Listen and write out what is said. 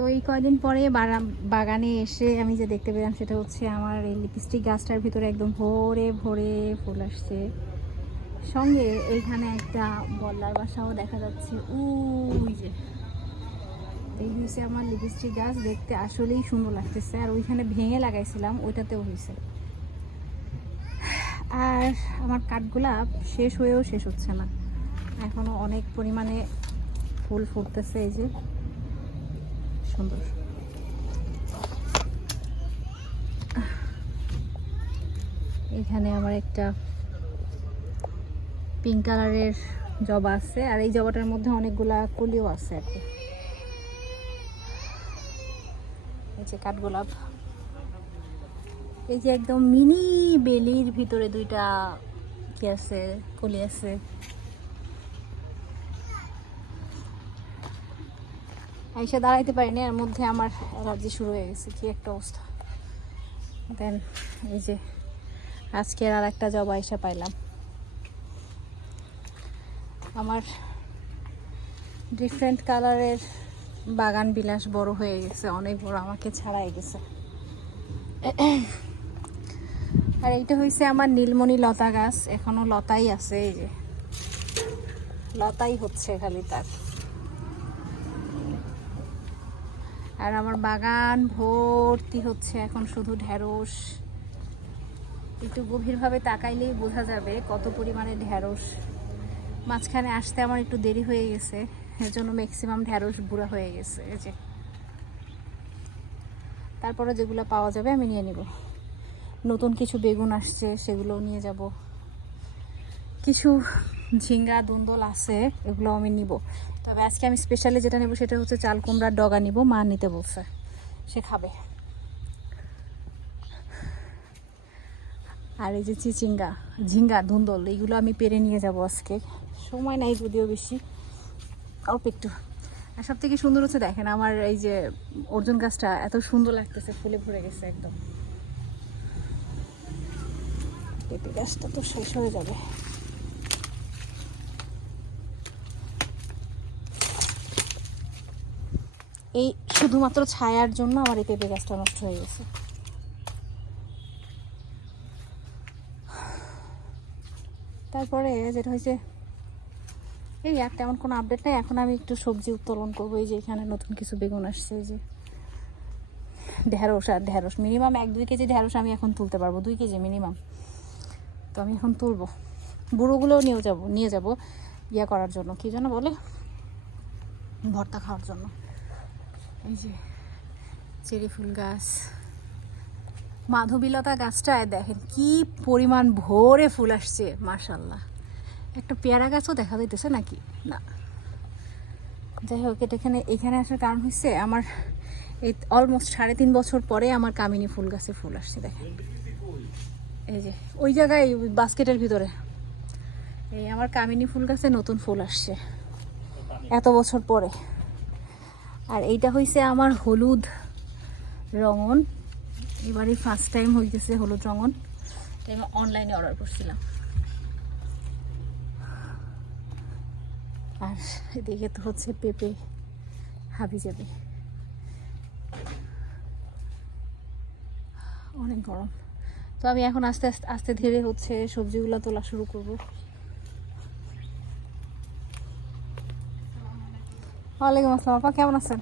তো এই কয়দিন পরে বাগানে এসে আমি যে দেখতে পেলাম সেটা হচ্ছে আমার এই লিপস্টিক গাছটার ভিতরে একদম ভরে ভরে ফুল আসছে। সঙ্গে এইখানে একটা বল্লার বাসাও দেখা যাচ্ছে, ওই যে এই হয়েছে আমার লিপস্টিক গাছ, দেখতে আসলেই সুন্দর লাগতেছে। আর ওইখানে ভেঙে লাগাইছিলাম, ওইটাতেও হয়েছে। আর আমার কাঠগোলাপ শেষ হয়েও শেষ হচ্ছে না, এখনও অনেক পরিমাণে ফুল ফুটতেছে। এই যে সুন্দর। এখানে আমার একটা পিঙ্ক কালারের জবা আছে, আর এই জবাটার মধ্যে অনেকগুলা কলিও আছে আর কি। এই যে কাঠগোলাপ, এই যে একদম মিনি বেলির ভিতরে দুইটা কি আছে, কলি আছে। এসে দাঁড়াইতে পারিনি, এর মধ্যে আমার অ্যালার্জি শুরু হয়ে গেছে, কি একটা অবস্থা। দেন এই যে আজকের আর একটা জবা এসে পাইলাম। আমার ডিফারেন্ট কালারের বাগান বিলাস বড় হয়ে গেছে, অনেক বড়, আমাকে ছাড়াই গেছে। আর এইটা হয়েছে আমার নীলমণি লতা গাছ, এখনো লতাই আছে। এই যে লতাই হচ্ছে খালি তার। আর আমার বাগান ভর্তি হচ্ছে এখন শুধু ঢেঁড়স। একটু গভীরভাবে তাকাইলেই বোঝা যাবে কত পরিমাণে ঢেঁড়স। মাঝখানে আসতে আমার একটু দেরি হয়ে গেছে, এর জন্য ম্যাক্সিমাম ঢেঁড়স বুড়া হয়ে গেছে। এই যে তারপরে যেগুলো পাওয়া যাবে আমি নিয়ে নিব। নতুন কিছু বেগুন আসছে, সেগুলোও নিয়ে যাব। কিছু ঝিঙ্গা দুন্দল আছে, এগুলো আমি নিব। তবে আজকে আমি স্পেশালি যেটা নেব সেটা হচ্ছে চাল কুমড়ার ডগা নিব, মা নিতে বলছে, সে খাবে। আর এই যে চিচিঙ্গা, ঝিঙ্গা ধুন্দল, এইগুলো আমি পেরে নিয়ে যাব আজকে। সময় নাই যদিও বেশি, অল্প একটু। আর সব থেকে সুন্দর হচ্ছে দেখেন আমার এই যে অর্জুন গাছটা এত সুন্দর লাগতেছে, ফুলে ভরে গেছে একদম। পেঁপে গাছটা তো শেষ হয়ে যাবে। এই শুধুমাত্র ছায়ার জন্য আমার এই পেঁপে গাছটা নষ্ট হয়ে গেছে। তারপরে যেটা হয়েছে, এই আর তেমন কোনো আপডেট নেই। এখন আমি একটু সবজি উত্তোলন করবো। এই যে এখানে নতুন কিছু বেগুন আসছে, এই যে ঢেঁড়স। আর ঢেঁড়স মিনিমাম 1-2 কেজি ঢেঁড়স আমি এখন তুলতে পারবো, 2 কেজি মিনিমাম। তো আমি এখন তুলবো, বুড়োগুলোও নিয়ে যাব ইয়া করার জন্য, কী যেন বলে, ভর্তা খাওয়ার জন্য। এই যে চেরি ফুল গাছ, মাধবীলতা গাছটায় দেখেন কি পরিমাণ ভরে ফুল আসছে, মাশাল্লাহ। একটা পেয়ারা গাছও দেখা যাইতেছে নাকি না, যাই হোক। এখানে আসার কারণ হচ্ছে আমার এই অলমোস্ট 3.5 বছর পরে আমার কামিনী ফুল গাছে ফুল আসছে। দেখেন এই যে ওই জায়গায় বাস্কেটের ভিতরে, এই আমার কামিনী ফুল গাছে নতুন ফুল আসছে এত বছর পরে। আর এইটা হয়েছে আমার হলুদ রঙন, এবারই ফার্স্ট টাইম হইতেছে হলুদ রঙন। আমি অনলাইনে অর্ডার করছিলাম। আর এদিকে তো হচ্ছে পেঁপে হাবি যাবে, অনেক গরম। তো আমি এখন আস্তে আস্তে আস্তে ধীরে হচ্ছে সবজিগুলো তোলা শুরু করব। ওয়ালাইকুম আসসালাম আপা, কেমন আছেন?